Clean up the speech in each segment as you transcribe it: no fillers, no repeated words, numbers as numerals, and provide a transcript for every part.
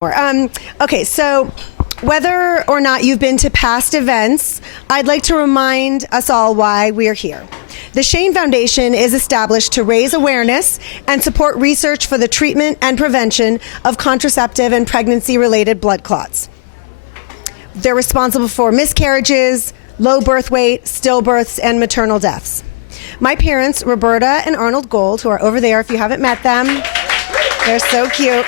Okay, so whether or not you've been to past events, I'd like to remind us all why we are here. The Shane Foundation is established to raise awareness and support research for the treatment and prevention of contraceptive and pregnancy-related blood clots. They're responsible for miscarriages, low birth weight, stillbirths, and maternal deaths. My parents, Roberta and Arnold Gold, who are over there if you haven't met them, they're so cute.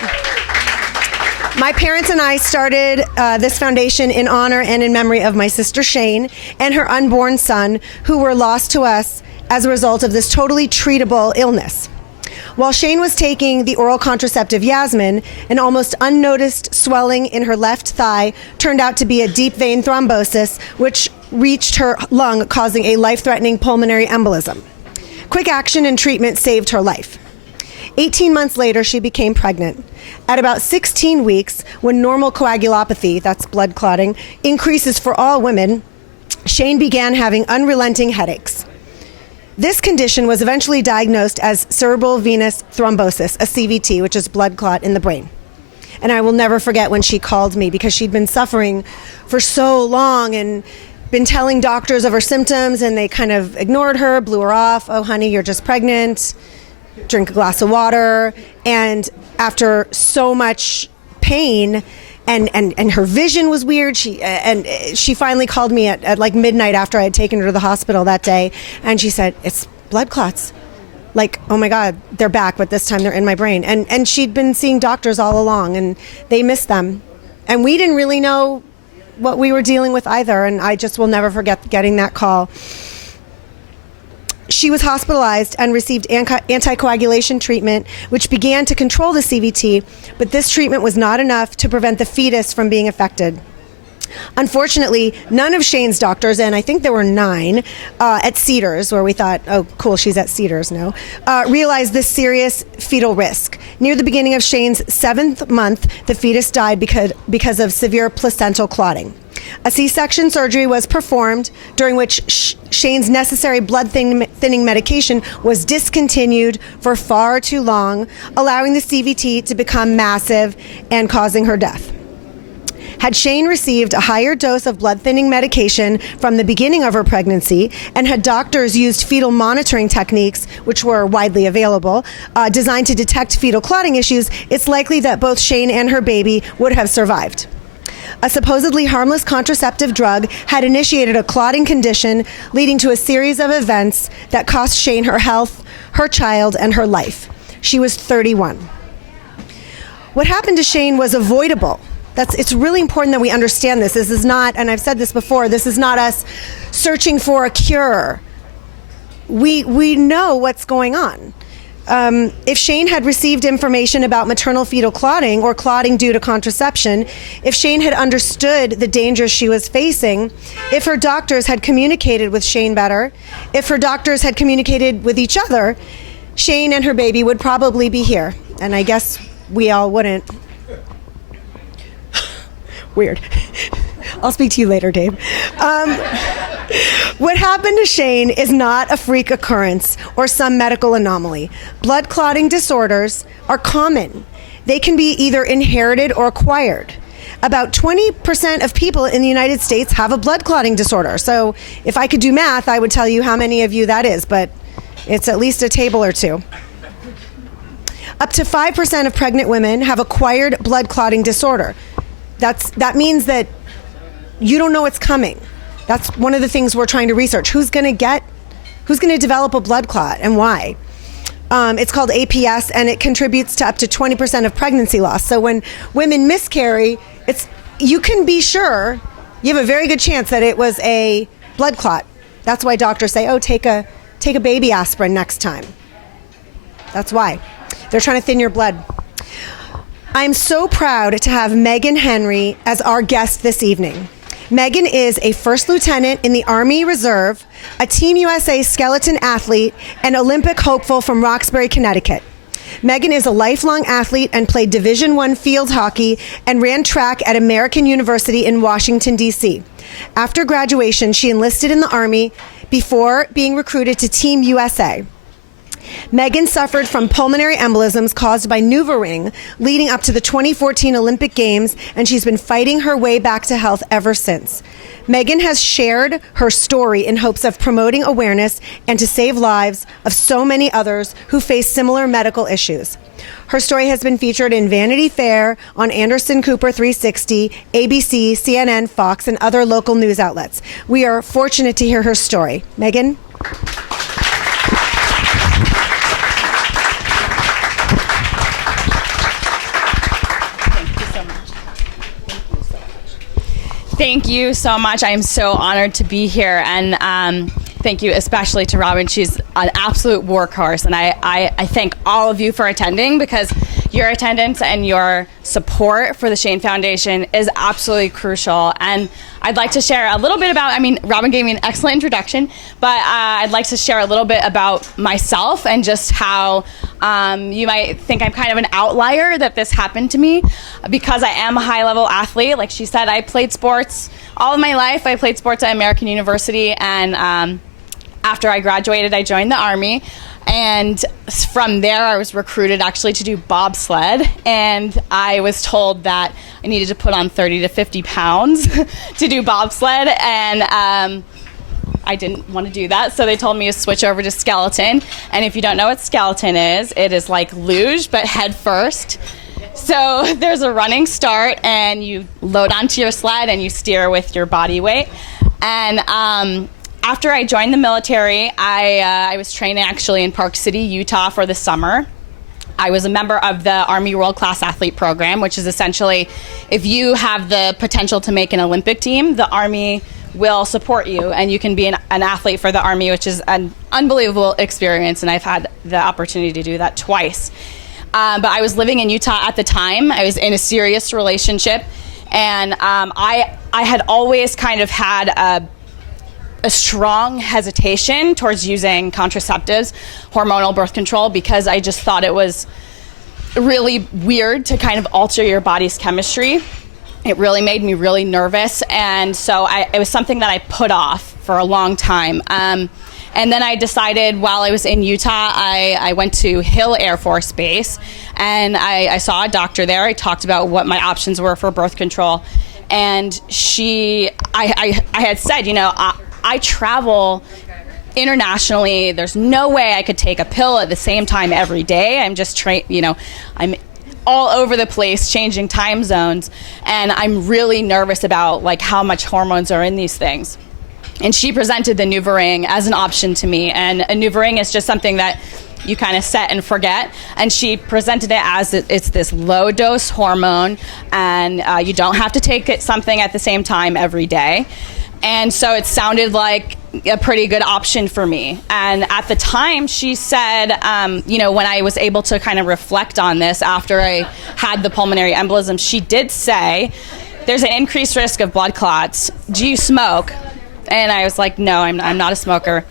My parents and I started this foundation in honor and in memory of my sister Shane and her unborn son, who were lost to us as a result of this totally treatable illness. While Shane was taking the oral contraceptive Yasmin, an almost unnoticed swelling in her left thigh turned out to be a deep vein thrombosis, which reached her lung, causing a life-threatening pulmonary embolism. Quick action and treatment saved her life. 18 months later, she became pregnant. At about 16 weeks, when normal coagulopathy, that's blood clotting, increases for all women, Shane began having unrelenting headaches. This condition was eventually diagnosed as cerebral venous thrombosis, a CVT, which is blood clot in the brain. And I will never forget when she called me because she'd been suffering for so long and been telling doctors of her symptoms, and they kind of ignored her, blew her off. Oh, honey, you're just pregnant. Drink a glass of water. And after so much pain and her vision was weird, she finally called me at like midnight after I had taken her to the hospital that day, and she said, it's blood clots. Like, oh my God, they're back, but this time they're in my brain. And she'd been seeing doctors all along, and they missed them. And we didn't really know what we were dealing with either, and I just will never forget getting that call. She was hospitalized and received anticoagulation treatment, which began to control the CVT, but this treatment was not enough to prevent the fetus from being affected. Unfortunately, none of Shane's doctors, and I think there were 9 at Cedars, where we thought, oh, cool, she's at Cedars now, realized this serious fetal risk. Near the beginning of Shane's 7th month, the fetus died because of severe placental clotting. A C-section surgery was performed, during which Shane's necessary blood thinning medication was discontinued for far too long, allowing the CVT to become massive and causing her death. Had Shane received a higher dose of blood thinning medication from the beginning of her pregnancy, and had doctors used fetal monitoring techniques, which were widely available, designed to detect fetal clotting issues, it's likely that both Shane and her baby would have survived. A supposedly harmless contraceptive drug had initiated a clotting condition, leading to a series of events that cost Shane her health, her child, and her life. She was 31. What happened to Shane was avoidable. It's really important that we understand this. This is not, and I've said this before, this is not us searching for a cure. We know what's going on. If Shane had received information about maternal fetal clotting or clotting due to contraception, if Shane had understood the dangers she was facing, if her doctors had communicated with Shane better, if her doctors had communicated with each other, Shane and her baby would probably be here. And I guess we all wouldn't. Weird. I'll speak to you later, Dave. What happened to Shane is not a freak occurrence or some medical anomaly. Blood clotting disorders are common. They can be either inherited or acquired. About 20% of people in the United States have a blood clotting disorder. So if I could do math, I would tell you how many of you that is, but it's at least a table or two. Up to 5% of pregnant women have acquired blood clotting disorder. That means that you don't know it's coming. That's one of the things we're trying to research. Who's going to develop a blood clot and why? It's called APS, and it contributes to up to 20% of pregnancy loss. So when women miscarry, you can be sure, you have a very good chance that it was a blood clot. That's why doctors say, oh, take a baby aspirin next time. That's why. They're trying to thin your blood. I'm so proud to have Megan Henry as our guest this evening. Megan is a first lieutenant in the Army Reserve, a Team USA skeleton athlete, and Olympic hopeful from Roxbury, Connecticut. Megan is a lifelong athlete and played Division I field hockey and ran track at American University in Washington, D.C. After graduation, she enlisted in the Army before being recruited to Team USA. Megan suffered from pulmonary embolisms caused by NuvaRing leading up to the 2014 Olympic Games, and she's been fighting her way back to health ever since. Megan has shared her story in hopes of promoting awareness and to save lives of so many others who face similar medical issues. Her story has been featured in Vanity Fair, on Anderson Cooper 360, ABC, CNN, Fox, and other local news outlets. We are fortunate to hear her story. Megan? Thank you so much. I am so honored to be here, and thank you especially to Robin. She's an absolute workhorse, and I thank all of you for attending, because your attendance and your support for the Shane Foundation is absolutely crucial. And I'd like to share a little bit about, Robin gave me an excellent introduction, but I'd like to share a little bit about myself and just how you might think I'm kind of an outlier that this happened to me, because I am a high-level athlete. Like she said, I played sports all of my life. I played sports at American University, and after I graduated, I joined the Army. And from there, I was recruited actually to do bobsled, and I was told that I needed to put on 30 to 50 pounds to do bobsled, and I didn't want to do that, so they told me to switch over to skeleton. And if you don't know what skeleton is, it is like luge, but head first. So there's a running start, and you load onto your sled, and you steer with your body weight. And after I joined the military, I was training actually in Park City, Utah for the summer. I was a member of the Army World Class Athlete Program, which is essentially, if you have the potential to make an Olympic team, the Army will support you, and you can be an athlete for the Army, which is an unbelievable experience, and I've had the opportunity to do that twice. But I was living in Utah at the time. I was in a serious relationship, and I had always kind of had a strong hesitation towards using contraceptives, hormonal birth control, because I just thought it was really weird to kind of alter your body's chemistry. It really made me really nervous, and so it was something that I put off for a long time. And then I decided, while I was in Utah, I went to Hill Air Force Base, and I saw a doctor there. I talked about what my options were for birth control, and I had said, I travel internationally. There's no way I could take a pill at the same time every day. I'm just I'm all over the place, changing time zones, and I'm really nervous about how much hormones are in these things. And she presented the NuvaRing as an option to me, and a NuvaRing is just something that you kind of set and forget. And she presented it as it's this low dose hormone, and you don't have to take something at the same time every day. And so it sounded like a pretty good option for me. And at the time, she said, when I was able to kind of reflect on this after I had the pulmonary embolism, she did say, there's an increased risk of blood clots. Do you smoke? And I was like, no, I'm not a smoker.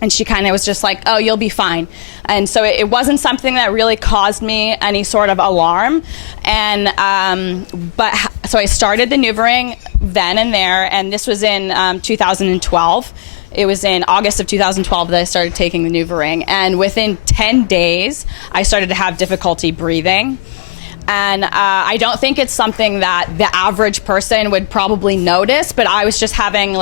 And she kind of was just like, oh, you'll be fine. And so it wasn't something that really caused me any sort of alarm. And so I started the NuvaRing then and there, and this was in 2012. It was in August of 2012 that I started taking the NuvaRing. And within 10 days, I started to have difficulty breathing. And I don't think it's something that the average person would probably notice, but I was just having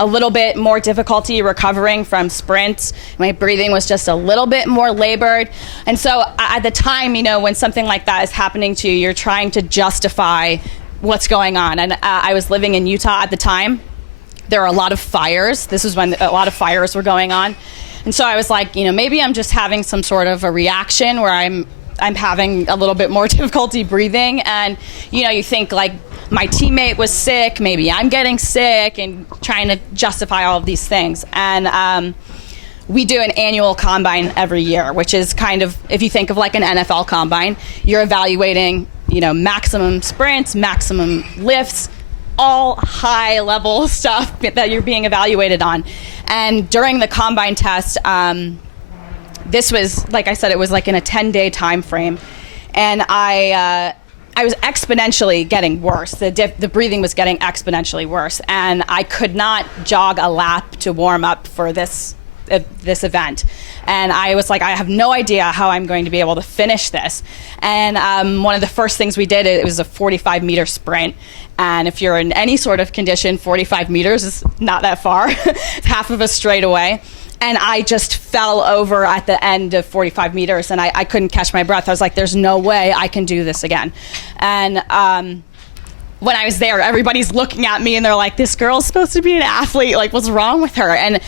a little bit more difficulty recovering from sprints. My breathing was just a little bit more labored. And so at the time, when something like that is happening to you, you're trying to justify what's going on. And I was living in Utah at the time. There were a lot of fires. This was when a lot of fires were going on. And so I was like, maybe I'm just having some sort of a reaction where I'm having a little bit more difficulty breathing. And, you think my teammate was sick, maybe I'm getting sick, and trying to justify all of these things. And we do an annual combine every year, which is kind of, if you think of an NFL combine, you're evaluating, maximum sprints, maximum lifts, all high level stuff that you're being evaluated on. And during the combine test, this was, like I said, it was in a 10-day time frame. And I was exponentially getting worse. The breathing was getting exponentially worse, and I could not jog a lap to warm up for this event. And I was like, I have no idea how I'm going to be able to finish this. And one of the first things we did, it was a 45-meter sprint. And if you're in any sort of condition, 45 meters is not that far. It's half of a straightaway. And I just fell over at the end of 45 meters, and I couldn't catch my breath. I was like, there's no way I can do this again. And when I was there, everybody's looking at me, and they're like, this girl's supposed to be an athlete. Like, what's wrong with her? And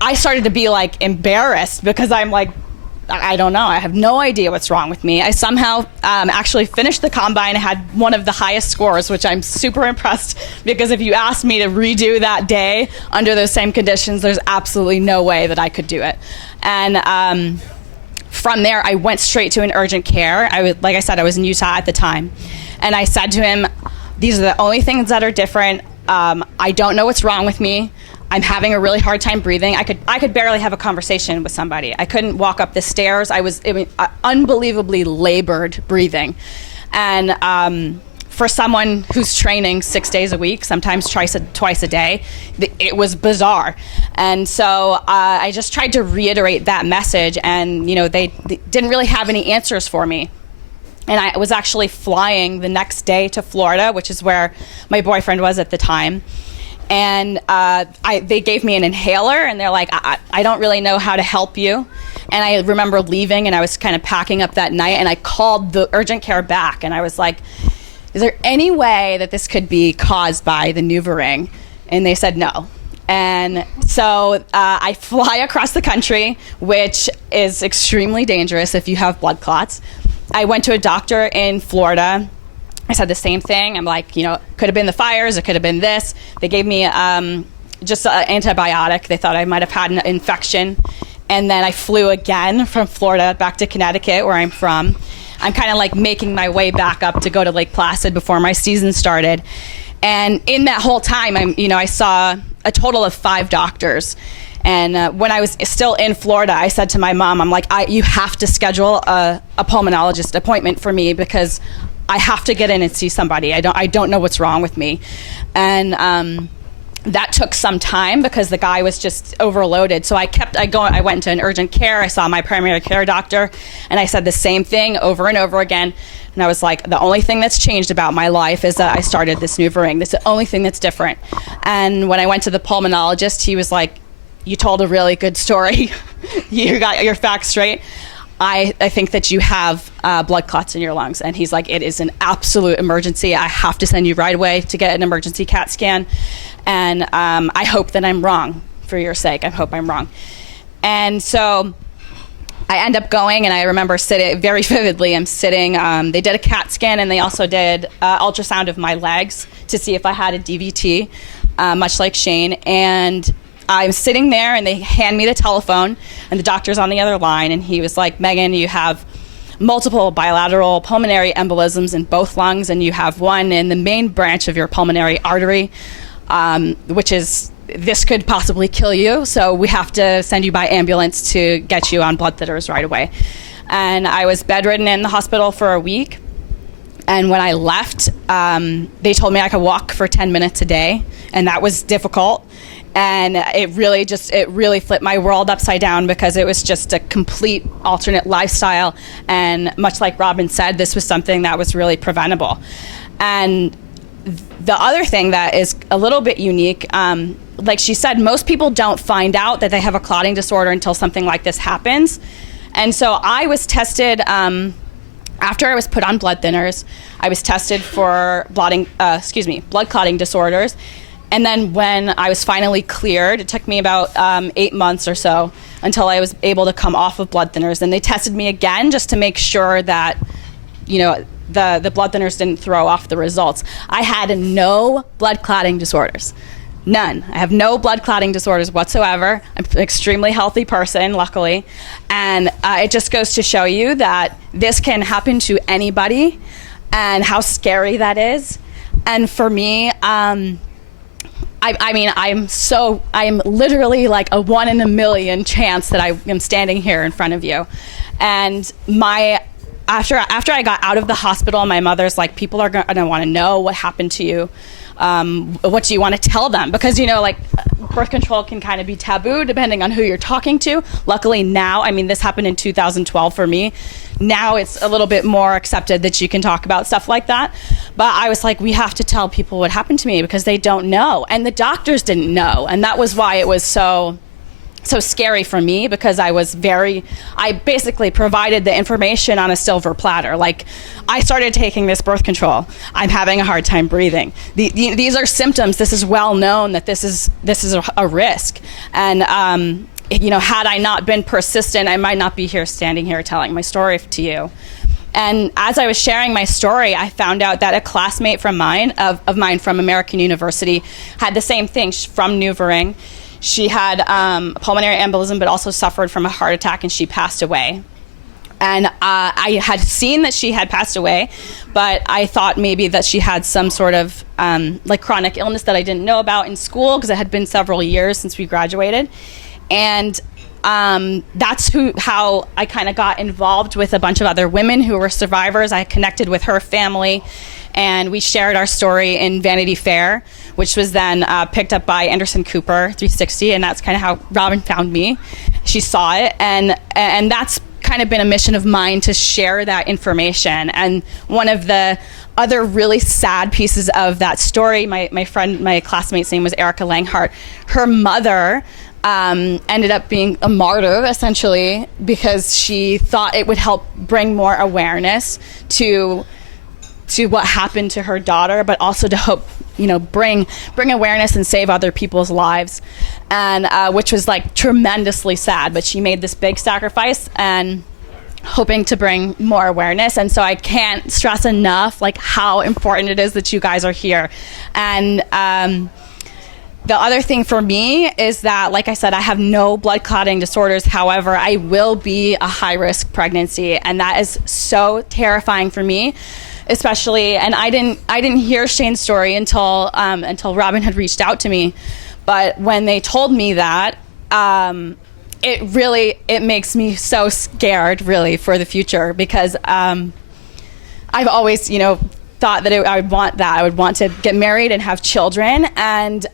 I started to be, like, embarrassed because I'm like, I don't know. I have no idea what's wrong with me. I somehow actually finished the combine, had one of the highest scores, which I'm super impressed, because if you asked me to redo that day under those same conditions, there's absolutely no way that I could do it. And from there, I went straight to an urgent care. Like I said, I was in Utah at the time. And I said to him, these are the only things that are different. I don't know what's wrong with me. I'm having a really hard time breathing. I could barely have a conversation with somebody. I couldn't walk up the stairs. I was unbelievably labored breathing. And for someone who's training 6 days a week, sometimes twice a day, it was bizarre. And so I just tried to reiterate that message, and they didn't really have any answers for me. And I was actually flying the next day to Florida, which is where my boyfriend was at the time. And they gave me an inhaler, and they're like, I don't really know how to help you. And I remember leaving, and I was kind of packing up that night, and I called the urgent care back, and I was like, is there any way that this could be caused by the NuvaRing? And they said no. And so I fly across the country, which is extremely dangerous if you have blood clots. I went to a doctor in Florida. I said the same thing. I'm like, could have been the fires. It could have been this. They gave me just an antibiotic. They thought I might have had an infection. And then I flew again from Florida back to Connecticut, where I'm from. I'm kind of like making my way back up to go to Lake Placid before my season started. And in that whole time, I saw a total of 5 doctors. And when I was still in Florida, I said to my mom, I'm like, you have to schedule a pulmonologist appointment for me, because I have to get in and see somebody. I don't know what's wrong with me. And that took some time because the guy was just overloaded. So I went to an urgent care. I saw my primary care doctor, and I said the same thing over and over again. And I was like, the only thing that's changed about my life is that I started this NuvaRing. That's the only thing that's different. And when I went to the pulmonologist, he was like, you told a really good story. You got your facts straight. I think that you have blood clots in your lungs. And he's like, it is an absolute emergency. I have to send you right away to get an emergency CAT scan. And I hope that I'm wrong, for your sake. I hope I'm wrong. And so I end up going, and I remember sitting very vividly. I'm sitting, they did a CAT scan, and they also did ultrasound of my legs to see if I had a DVT, much like Shane. And I'm sitting there, and they hand me the telephone, and the doctor's on the other line, and he was like, Megan, you have multiple bilateral pulmonary embolisms in both lungs, and you have one in the main branch of your pulmonary artery, which is, this could possibly kill you, so we have to send you by ambulance to get you on blood thinners right away. And I was bedridden in the hospital for a week. And when I left, they told me I could walk for 10 minutes a day, and that was difficult. And it really flipped my world upside down, because it was just a complete alternate lifestyle. And much like Robin said, this was something that was really preventable. And the other thing that is a little bit unique, like she said, most people don't find out that they have a clotting disorder until something like this happens. And so I was tested, after I was put on blood thinners, I was tested for blood clotting disorders. And then when I was finally cleared, it took me about 8 months or so until I was able to come off of blood thinners. And they tested me again just to make sure that, the blood thinners didn't throw off the results. I had no blood clotting disorders. None. I have no blood clotting disorders whatsoever. I'm an extremely healthy person, luckily. And it just goes to show you that this can happen to anybody, and how scary that is. And for me, I'm literally like a 1 in a million chance that I am standing here in front of you. And after I got out of the hospital, my mother's like, people are going to want to know what happened to you. What do you want to tell them? Because, birth control can kind of be taboo depending on who you're talking to. Luckily now, I mean, this happened in 2012 for me. Now it's a little bit more accepted that you can talk about stuff like that. But I was like, we have to tell people what happened to me because they don't know. And the doctors didn't know. And that was why it was so scary for me, because I basically provided the information on a silver platter. Like, I started taking this birth control. I'm having a hard time breathing. These are symptoms. This is well known that this is a risk. And, had I not been persistent, I might not be standing here telling my story to you. And as I was sharing my story, I found out that a classmate of mine from American University had the same thing. She's from Newvering. She had pulmonary embolism, but also suffered from a heart attack, and she passed away. And I had seen that she had passed away, but I thought maybe that she had some sort of chronic illness that I didn't know about in school, because it had been several years since we graduated. And that's how I kind of got involved with a bunch of other women who were survivors. I connected with her family, and we shared our story in Vanity Fair, which was then picked up by Anderson Cooper 360, and that's kind of how Robin found me. She saw it, and that's kind of been a mission of mine, to share that information. And one of the other really sad pieces of that story, my classmate's name was Erica Langhart. Her mother ended up being a martyr, essentially, because she thought it would help bring more awareness to what happened to her daughter, but also to hope, bring awareness and save other people's lives, and which was like tremendously sad. But she made this big sacrifice and hoping to bring more awareness. And so I can't stress enough how important it is that you guys are here. And the other thing for me is that, like I said, I have no blood clotting disorders. However, I will be a high-risk pregnancy, and that is so terrifying for me, especially. And I didn't hear Shane's story until Robin had reached out to me. But when they told me that, it makes me so scared, really, for the future, because I've always, thought that I would want that. I would want to get married and have children, and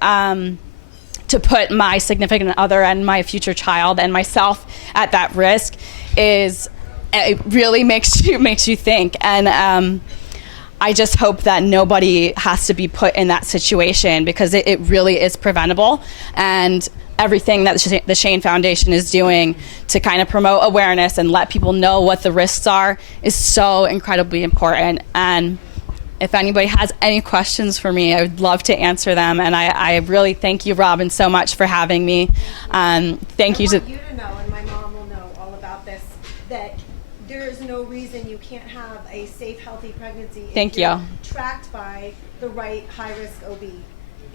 to put my significant other and my future child and myself at that risk it really makes you think. And I just hope that nobody has to be put in that situation, because it really is preventable. And everything that the Shane Foundation is doing to kind of promote awareness and let people know what the risks are is so incredibly important. And if anybody has any questions for me, I would love to answer them. And I really thank you, Robin, so much for having me. Thank you. I want you to know, and my mom will know all about this, that there is no reason you can't have a safe, healthy pregnancy Thank if you're you. tracked by the right high-risk OB.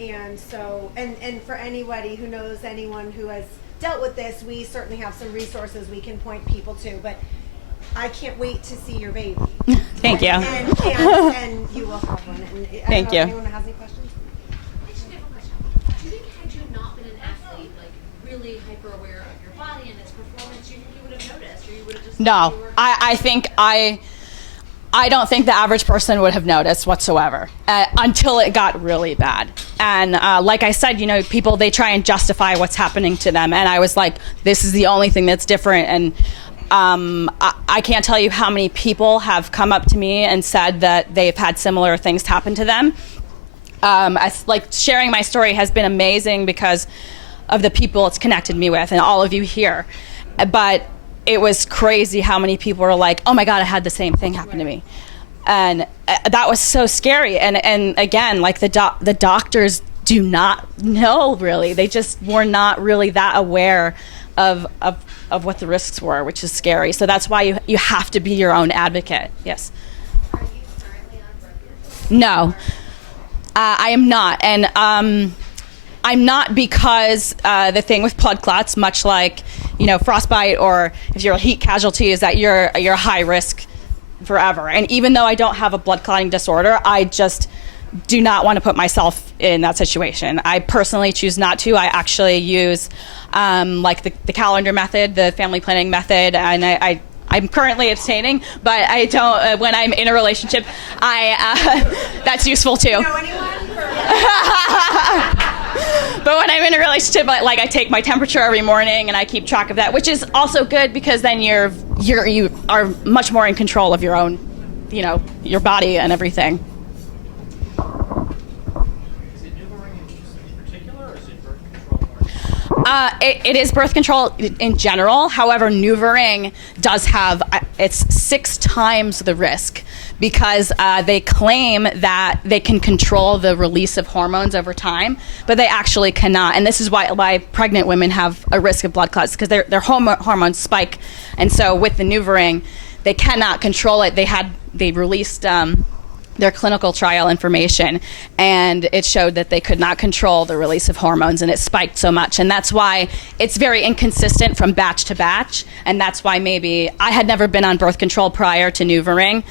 And so, and for anybody who knows anyone who has dealt with this, we certainly have some resources we can point people to. But I can't wait to see your baby. Thank you. And you will have one. And I Thank don't know you. if anyone has any questions? Actually, I have a question. Do you think had you not been an athlete, really hyper aware of your body and its performance, you think you would have noticed, or you would have just No, I don't think the average person would have noticed whatsoever until it got really bad. And like I said, people, they try and justify what's happening to them. And I was like, this is the only thing that's different. And I can't tell you how many people have come up to me and said that they've had similar things happen to them. Sharing my story has been amazing because of the people it's connected me with, and all of you here. But it was crazy how many people were like, oh my God, I had the same thing happen to me. And that was so scary. And again, the doctors do not know, really. They just were not really that aware of what the risks were, which is scary. So that's why you have to be your own advocate. Yes. Are you currently on birth? No, I am not. And I'm not because the thing with blood clots, much like frostbite, or if you're a heat casualty, is that you're high risk forever. And even though I don't have a blood clotting disorder, I just do not want to put myself in that situation. I personally choose not to. I actually use the calendar method, the family planning method, and I'm currently abstaining, but I don't. When I'm in a relationship, that's useful too. Know anyone? But when I'm in a relationship, like I take my temperature every morning and I keep track of that, which is also good because then you are much more in control of your own, your body and everything. Is it NuvaRing in particular, or is it birth control? It is birth control in general. However, NuvaRing does have, it's 6 times the risk because they claim that they can control the release of hormones over time, but they actually cannot. And this is why pregnant women have a risk of blood clots, because their hormones spike. And so with the NuvaRing, they cannot control it. They released their clinical trial information, and it showed that they could not control the release of hormones, and it spiked so much. And that's why it's very inconsistent from batch to batch, and that's why maybe I had never been on birth control prior to NuvaRing.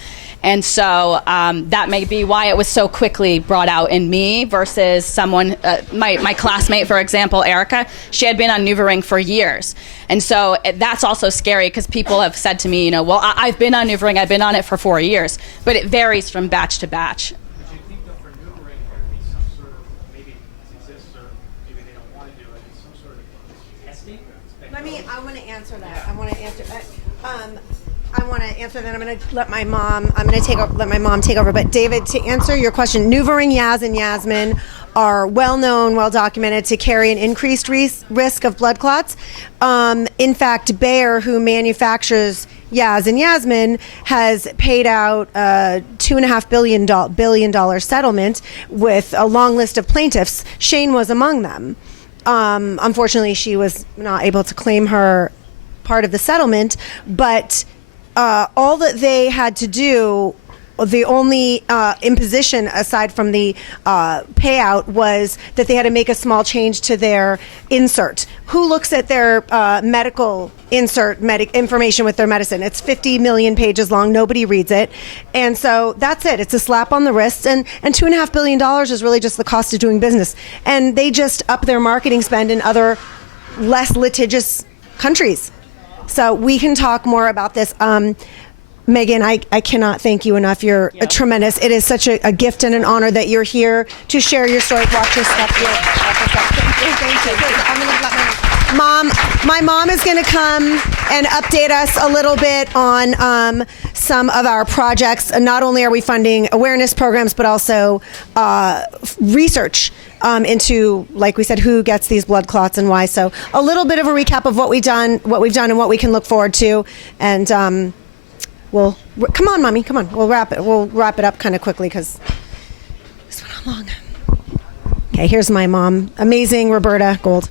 And so that may be why it was so quickly brought out in me versus someone, my classmate, for example, Erica, she had been on NuvaRing for years. And so that's also scary because people have said to me, well, I've been on NuvaRing, I've been on it for 4 years, but it varies from batch to batch. But you think that for NuvaRing there would be some sort of, maybe it exists or maybe they don't want to do it, some sort of testing? I want to answer that. I want to answer that. I'm going to let my mom take over. But David, to answer your question, NuvaRing, Yaz, and Yasmin are well known, well documented to carry an increased risk of blood clots. In fact, Bayer, who manufactures Yaz and Yasmin, has paid out a $2.5 billion settlement with a long list of plaintiffs. Shane was among them. Unfortunately, she was not able to claim her part of the settlement, but all that they had to do, the only imposition aside from the payout, was that they had to make a small change to their insert. Who looks at their medical insert information with their medicine? It's 50 million pages long. Nobody reads it. And so that's it. It's a slap on the wrist. And $2.5 billion is really just the cost of doing business. And they just up their marketing spend in other less litigious countries. So we can talk more about this. Megan, I cannot thank you enough. You're a tremendous. It is such a gift and an honor that you're here to share your story. Watch your step here. Thank you. I'm going to let my mom is going to come and update us a little bit on some of our projects. Not only are we funding awareness programs, but also research into, like we said, who gets these blood clots and why. So a little bit of a recap of what we've done, and what we can look forward to. And come on, Mommy, come on. We'll wrap it up kind of quickly because this went on long. Okay, here's my mom. Amazing Roberta Gold.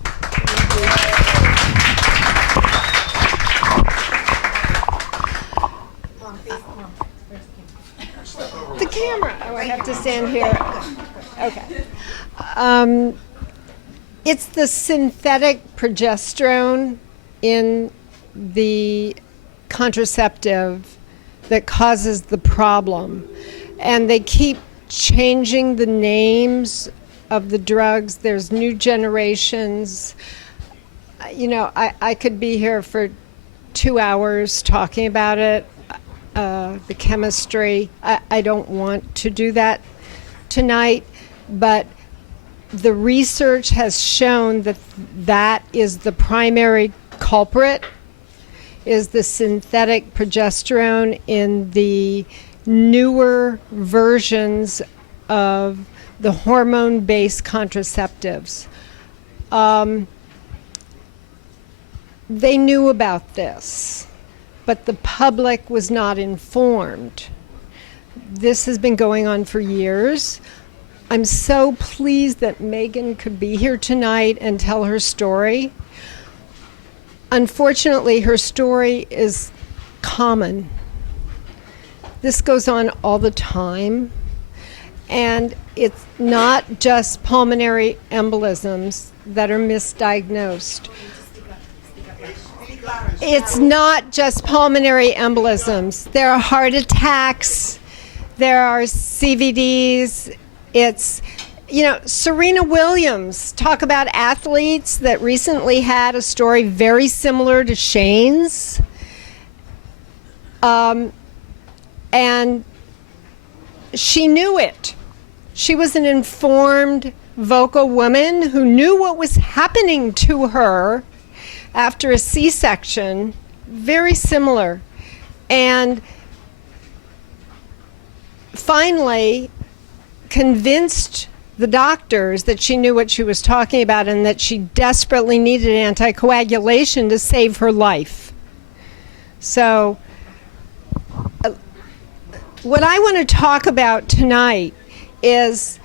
The camera. Oh, I have to stand here. Okay. It's the synthetic progesterone in the contraceptive that causes the problem. And they keep changing the names of the drugs. There's new generations. I could be here for 2 hours talking about it, the chemistry. I don't want to do that tonight, but the research has shown that is the primary culprit, is the synthetic progesterone in the newer versions of the hormone-based contraceptives. They knew about this, but the public was not informed. This has been going on for years. I'm so pleased that Megan could be here tonight and tell her story. Unfortunately, her story is common. This goes on all the time. And it's not just pulmonary embolisms that are misdiagnosed. It's not just pulmonary embolisms. There are heart attacks. There are CVDs. It's, Serena Williams, talk about athletes that recently had a story very similar to Shane's. And she knew it. She was an informed, vocal woman who knew what was happening to her after a C-section, very similar. And finally convinced the doctors that she knew what she was talking about and that she desperately needed anticoagulation to save her life. So what I want to talk about tonight is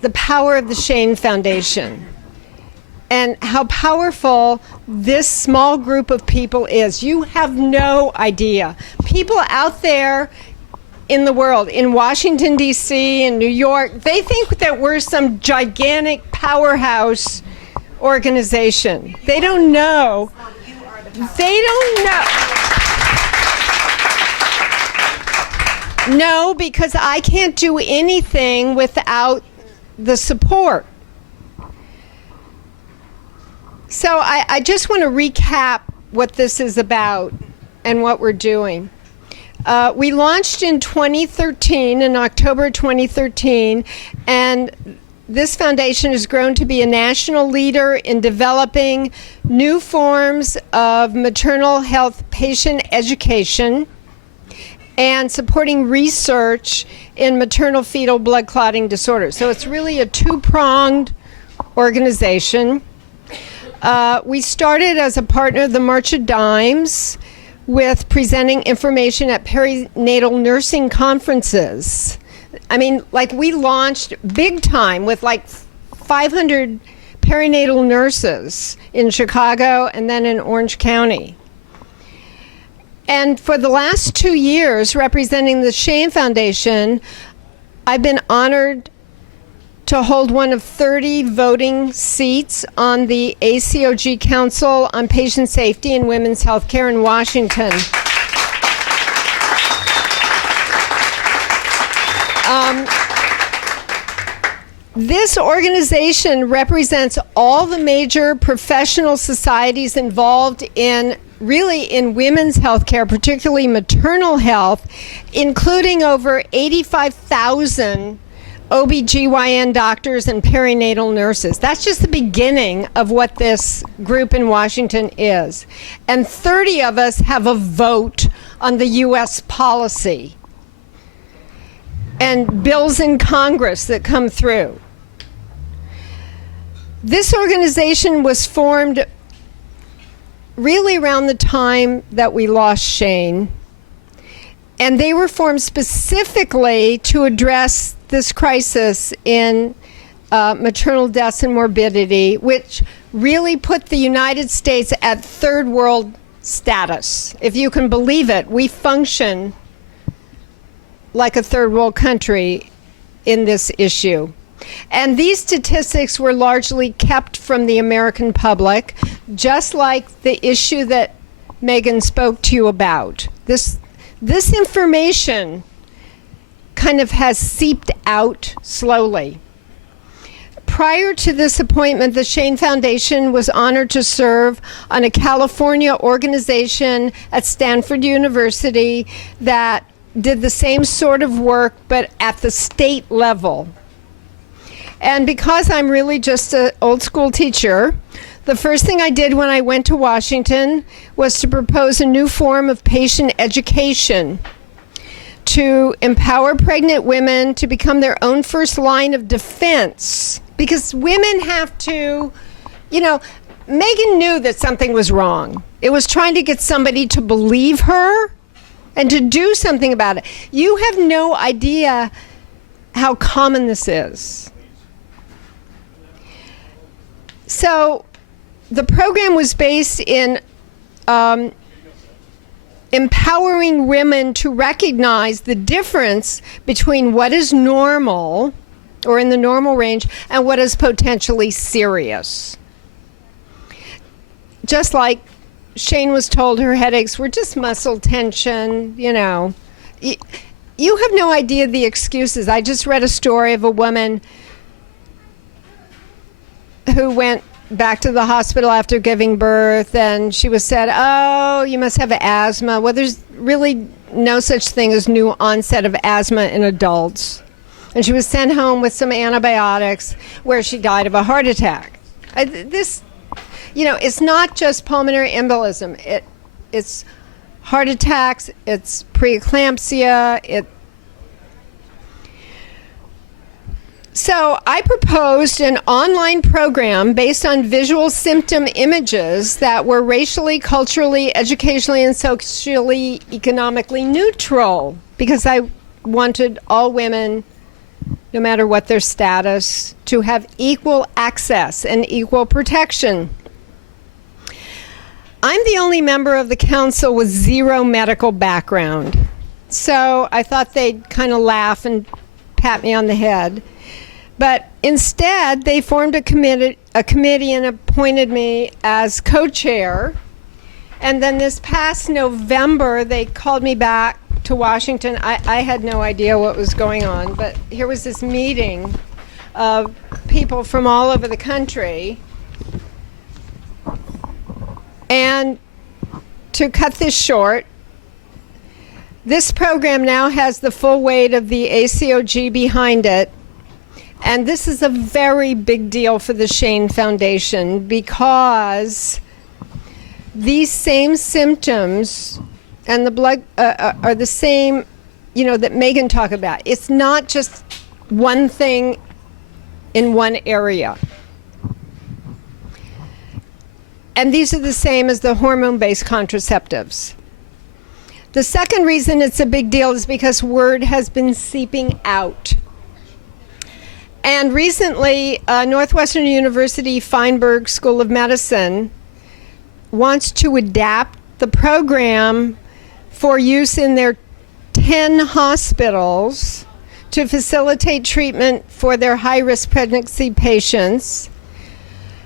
the power of the Shane Foundation and how powerful this small group of people is. You have no idea. People out there in the world, in Washington, D.C., in New York, they think that we're some gigantic powerhouse organization. They don't know. They don't know. No, because I can't do anything without the support. So I just want to recap what this is about and what we're doing. We launched in 2013, in October 2013, and this foundation has grown to be a national leader in developing new forms of maternal health patient education and supporting research in maternal fetal blood clotting disorders. So it's really a two-pronged organization. We started as a partner of the March of Dimes with presenting information at perinatal nursing conferences. I mean, like, we launched big time with like 500 perinatal nurses in Chicago and then in Orange County. And for the last 2 years, representing the Shane Foundation, I've been honored to hold one of 30 voting seats on the ACOG Council on Patient Safety and Women's Healthcare in Washington. This organization represents all the major professional societies involved in women's health care, particularly maternal health, including over 85,000 OBGYN doctors and perinatal nurses. That's just the beginning of what this group in Washington is. And 30 of us have a vote on the U.S. policy and bills in Congress that come through. This organization was formed really around the time that we lost Shane, and they were formed specifically to address this crisis in maternal deaths and morbidity, which really put the United States at third world status. If you can believe it, we function like a third world country in this issue. And these statistics were largely kept from the American public, just like the issue that Megan spoke to you about. This information kind of has seeped out slowly. Prior to this appointment, the Shane Foundation was honored to serve on a California organization at Stanford University that did the same sort of work, but at the state level. And because I'm really just an old school teacher, the first thing I did when I went to Washington was to propose a new form of patient education to empower pregnant women to become their own first line of defense. Because women have to, Megan knew that something was wrong. It was trying to get somebody to believe her and to do something about it. You have no idea how common this is. So the program was based in empowering women to recognize the difference between what is normal or in the normal range and what is potentially serious. Just like Shane was told her headaches were just muscle tension, You have no idea the excuses. I just read a story of a woman who went back to the hospital after giving birth, and she was said, "Oh, you must have asthma." Well, there's really no such thing as new onset of asthma in adults. and she was sent home with some antibiotics where she died of a heart attack. This, it's not just pulmonary embolism. It's heart attacks, it's preeclampsia, So I proposed an online program based on visual symptom images that were racially, culturally, educationally, and socially, economically neutral, because I wanted all women, no matter what their status, to have equal access and equal protection. I'm the only member of the council with zero medical background, so I thought they'd kind of laugh and pat me on the head. But instead, they formed a committee and appointed me as co-chair. And then this past November, they called me back to Washington. I had no idea what was going on, but here was this meeting of people from all over the country. And to cut this short, this program now has the full weight of the ACOG behind it. And this is a very big deal for the Shane Foundation, because these same symptoms and the blood are the same, that Megan talked about. It's not just one thing in one area. And these are the same as the hormone-based contraceptives. The second reason it's a big deal is because word has been seeping out. And recently, Northwestern University Feinberg School of Medicine wants to adapt the program for use in their 10 hospitals to facilitate treatment for their high-risk pregnancy patients.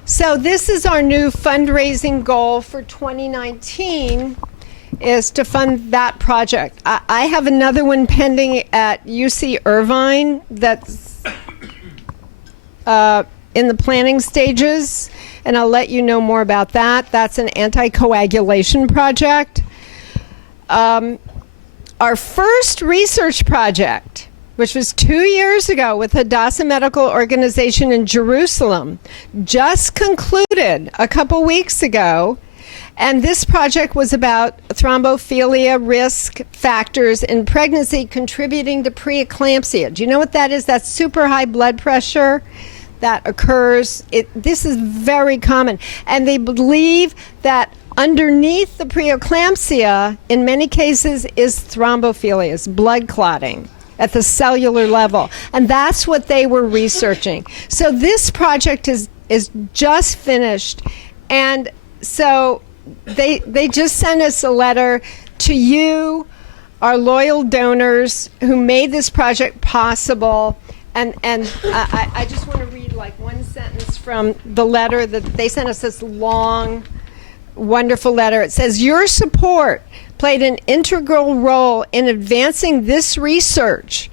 So this is our new fundraising goal for 2019, is to fund that project. I have another one pending at UC Irvine that's in the planning stages, and I'll let you know more about that. That's an anticoagulation project. Our first research project, which was 2 years ago with Hadassah Medical Organization in Jerusalem, just concluded a couple weeks ago. And this project was about thrombophilia risk factors in pregnancy contributing to preeclampsia. Do you know what that is? That's super high blood pressure that occurs. This is very common. And they believe that underneath the preeclampsia, in many cases, is thrombophilia, is blood clotting at the cellular level. And that's what they were researching. So this project is just finished. And so they just sent us a letter to you, our loyal donors who made this project possible. And I just want to read like one sentence from the letter that they sent us, this long, wonderful letter. It says, your support played an integral role in advancing this research,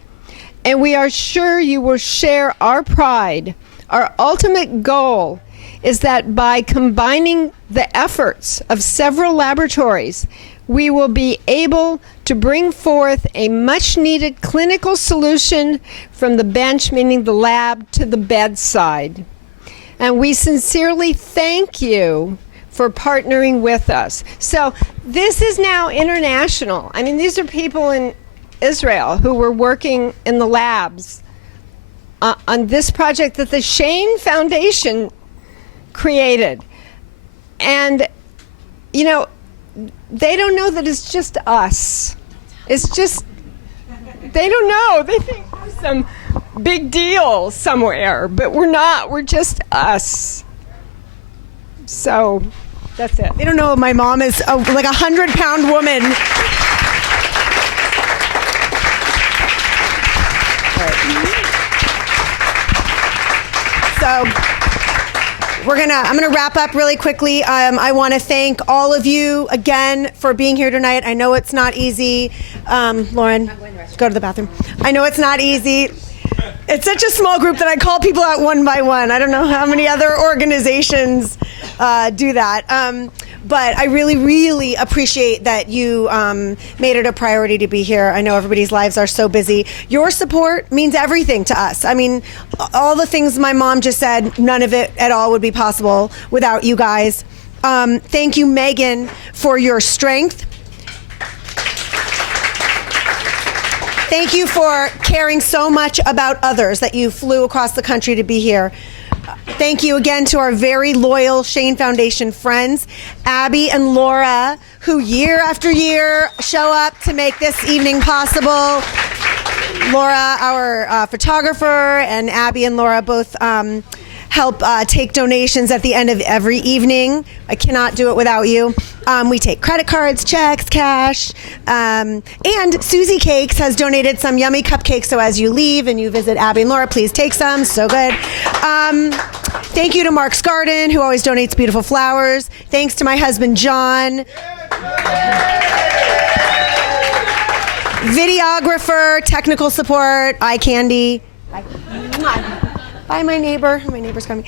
and we are sure you will share our pride. Our ultimate goal is that by combining the efforts of several laboratories, we will be able to bring forth a much-needed clinical solution from the bench, meaning the lab, to the bedside. And we sincerely thank you for partnering with us. So this is now international. I mean, these are people in Israel who were working in the labs on this project that the Shane Foundation created. And, they don't know that it's just us. It's just, they don't know. They think we're some big deal somewhere, but we're not. We're just us. So that's it. They don't know my mom is like 100-pound woman. So I'm gonna wrap up really quickly. I want to thank all of you again for being here tonight. I know it's not easy. Lauren, go to the bathroom. I know it's not easy. It's such a small group that I call people out one by one. I don't know how many other organizations do that. But I really, really appreciate that you made it a priority to be here. I know everybody's lives are so busy. Your support means everything to us. I mean, all the things my mom just said, none of it at all would be possible without you guys. Thank you, Megan, for your strength. Thank you for caring so much about others that you flew across the country to be here. Thank you again to our very loyal Shane Foundation friends, Abby and Laura, who year after year show up to make this evening possible. Laura, our photographer, and Abby and Laura both help take donations at the end of every evening. I cannot do it without you. We take credit cards, checks, cash. And Susie Cakes has donated some yummy cupcakes, so as you leave and you visit Abby and Laura, please take some. So good. Thank you to Mark's Garden, who always donates beautiful flowers. Thanks to my husband, John. Videographer, technical support, eye candy. Bye, my neighbor. My neighbor's coming.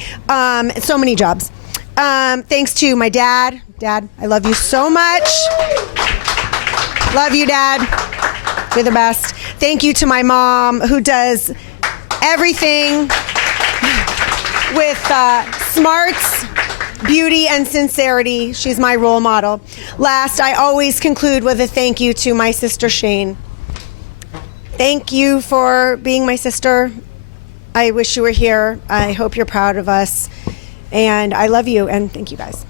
So many jobs. Thanks to my dad. Dad, I love you so much. Love you, Dad. You're the best. Thank you to my mom, who does everything with smarts, beauty, and sincerity. She's my role model. Last, I always conclude with a thank you to my sister, Shane. Thank you for being my sister. I wish you were here. I hope you're proud of us. And I love you, and thank you guys.